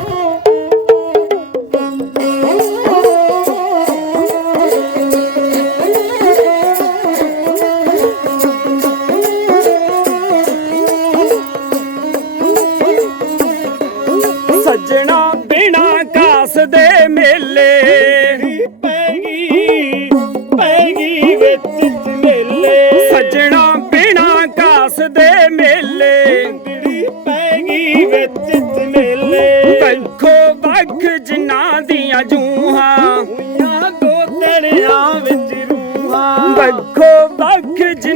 Oh.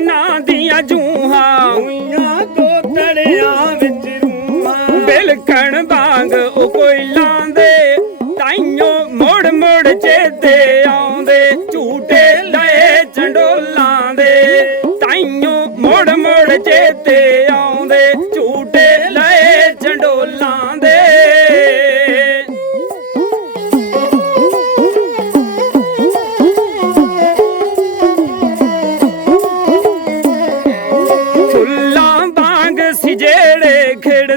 ਜਿਨ੍ਹਾਂ ਦੀਆਂ ਜੂਹਾਂ ਹੋਈਆਂ ਦੋ ਤੜਿਆਂ ਵਿੱਚ ਰੂਹਾਂ। ਬਿਲਕਣ ਵਾਂਗ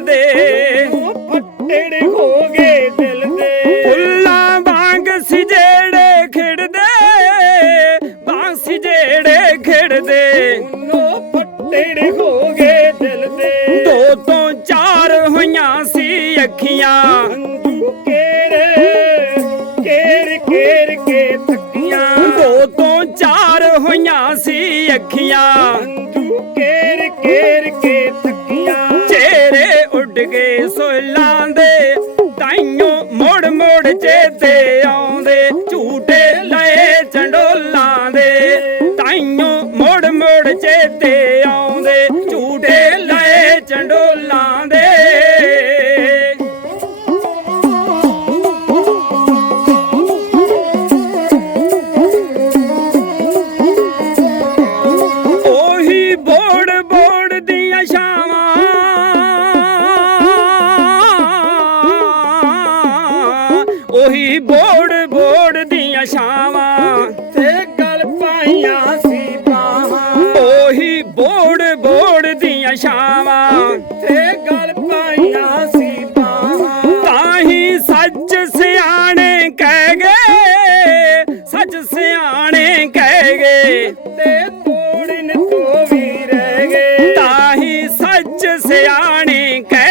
ਜਿਹੜੇ ਖਿੜਦੇ ਫੱਟੜ ਹੋ ਗਏ ਦਿਲ ਦੇ। ਫੁੱਲਾਂ ਵਾਂਗ ਸੀ ਜਿਹੜੇ ਖਿੜਦੇ ਬਾਂਸੀ ਜਿਹੜੇ ਖਿੜਦੇ। ਨੋ ਫੱਟੜ ਹੋ ਗਏ ਦਿਲ ਦੇ। ਦੋ ਤੋਂ ਚਾਰ ਹੋਈਆਂ ਸੀ ਅੱਖੀਆਂ। ਕੇਰੇ ਕੇਰ ਕੇਰ ਕੇ ਤੱਕੀਆਂ ਦੋ ਤੋਂ ਚਾਰ ਹੋਈਆਂ ਸੀ ਅੱਖੀਆਂ। ਉਹੀ ਬੋੜ ਬੋੜ ਦੀਆਂ ਛਾਵਾਂ। ਤੇ ਗਲ ਪਾਈਆਂ ਸੀ ਬਾਹਾਂ। ਉਹੀ ਬੋੜ ਬੋੜ ਦੀਆਂ ਛਾਵਾਂ। ਤੇ ਗਲ ਪਾਈਆਂ ਸੀ ਬਾਹਾਂ। ਤਾਂ ਹੀ ਸੱਚ ਸਿਆਣੇ ਕਹਿ ਗਏ। ਸੱਚ ਸਿਆਣੇ ਕਹਿ ਗਏ। ਤੇ ਤੋੜਨ ਤੋਂ ਵੀ ਰਹਿ ਗਏ। ਤਾਂ ਹੀ ਸੱਚ ਸਿਆਣੇ ਕਹਿ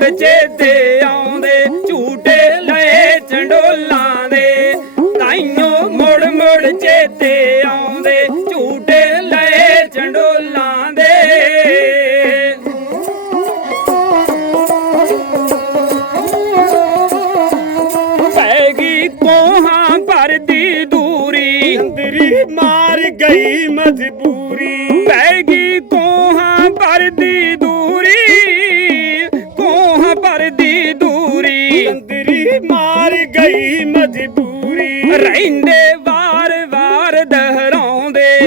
ਮੋੜ ਚੇਤੇ ਆਉਂਦੇ ਝੂਟੇ ਲਏ ਚੰਡੋਲਾਂ ਦੇ। ਤਾਈਓ ਮੋੜ ਮੋੜ ਚੇਤੇ ਆਉਂਦੇ ਝੂਟੇ ਲਏ ਚੰਡੋਲਾਂ ਦੇ। ਪੈ ਗਈ ਕੋਹਾਂ ਪਰ ਦੀ ਦੂਰੀ। ਅੰਦਰੀ ਮਾਰ ਗਈ ਮਜਬੂਰੀ। ਪੈ ਰਹਿੰਦੇ ਵਾਰ-ਵਾਰ ਦਹਰਾਉਂਦੇ।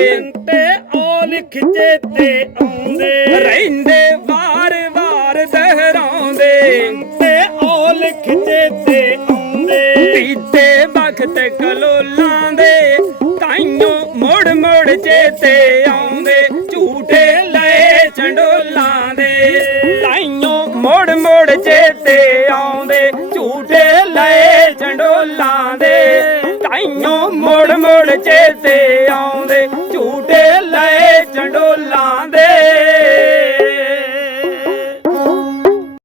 ਤੇ ਉਹ ਲਿਖ ਚੇਤੇ ਆਉਂਦੇ। ਰਹਿੰਦੇ ਵਾਰ-ਵਾਰ ਦਹਰਾਉਂਦੇ। ਤੇ ਉਹ ਲਿਖ ਚੇਤੇ ਆਉਂਦੇ। ਬੀਤੇ ਵਕਤ ਕਲੋਲਾਂ ਦੇ ਤਾਈਓ ਮੋੜ ਮੋੜ ਚੇਤੇ ਆਉਂਦੇ। ਝੂਟੇ ਲਏ ਚੰਡੋਲਾਂ ਦੇ ਤਾਈਓ ਮੋੜ ਮੋੜ ਚੇਤੇ ਚੇਤੇ ਆਉਂਦੇ ਝੂਟੇ ਲਏ ਚੰਡੋਲਾਂ ਦੇ